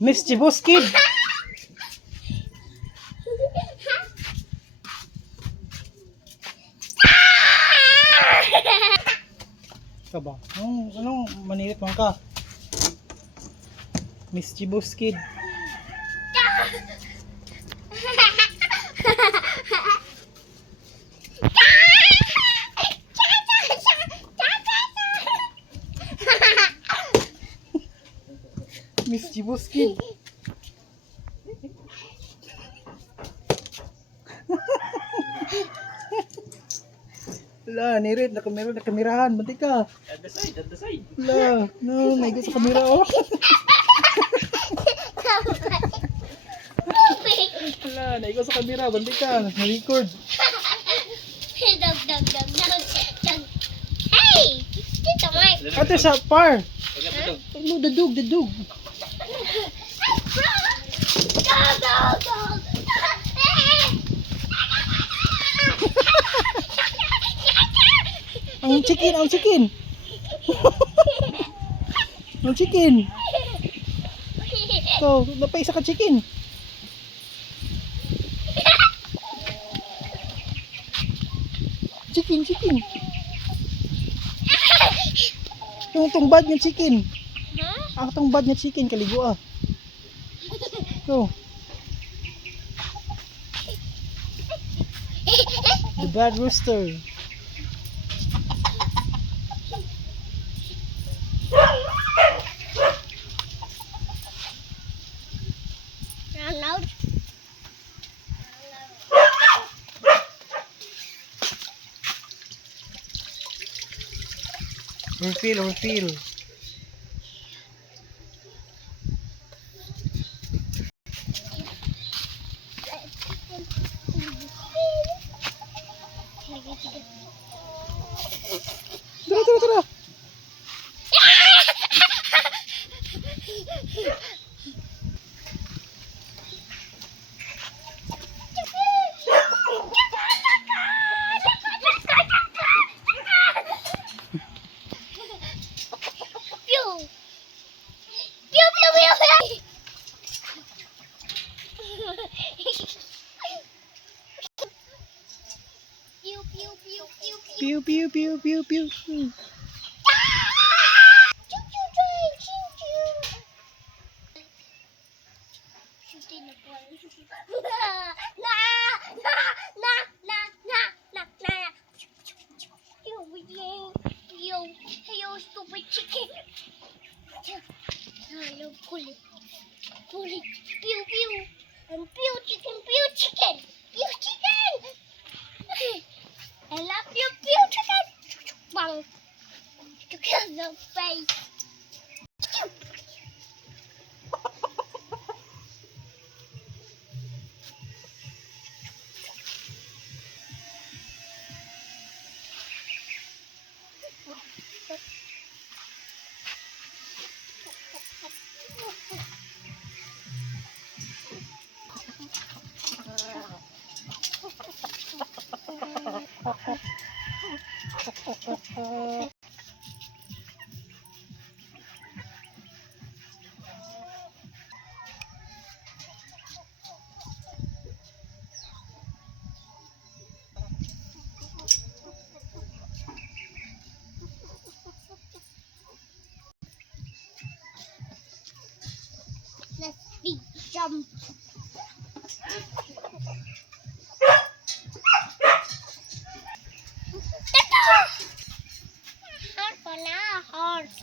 Mischievous kid. Ka ba? Anong manilit mo ka? Mischievous kid. Mischievous kid. Wala, nirit, nakamirahan, banti ka. At the side. Wala, no, may sa kamera, oh. Wala, naigo sa kamera, banti ka, na-record. Dog. Hey! Dito, Mike. Ate sa par. Pagkatulog. No, dadug. Dog. Ang chicken. Ang chicken. So, napaisa ka chicken. Chicken. Yung tungbad ng chicken. Ang tungbad ng chicken, kaligo ah. So. The bad rooster. Loud. Refill. Tara. Pew. Yo, stupid chicken. Hello, pull it. Pew. And pew chicken. I love you, pew chicken. Bang. To the face. Let's be jump. Horse.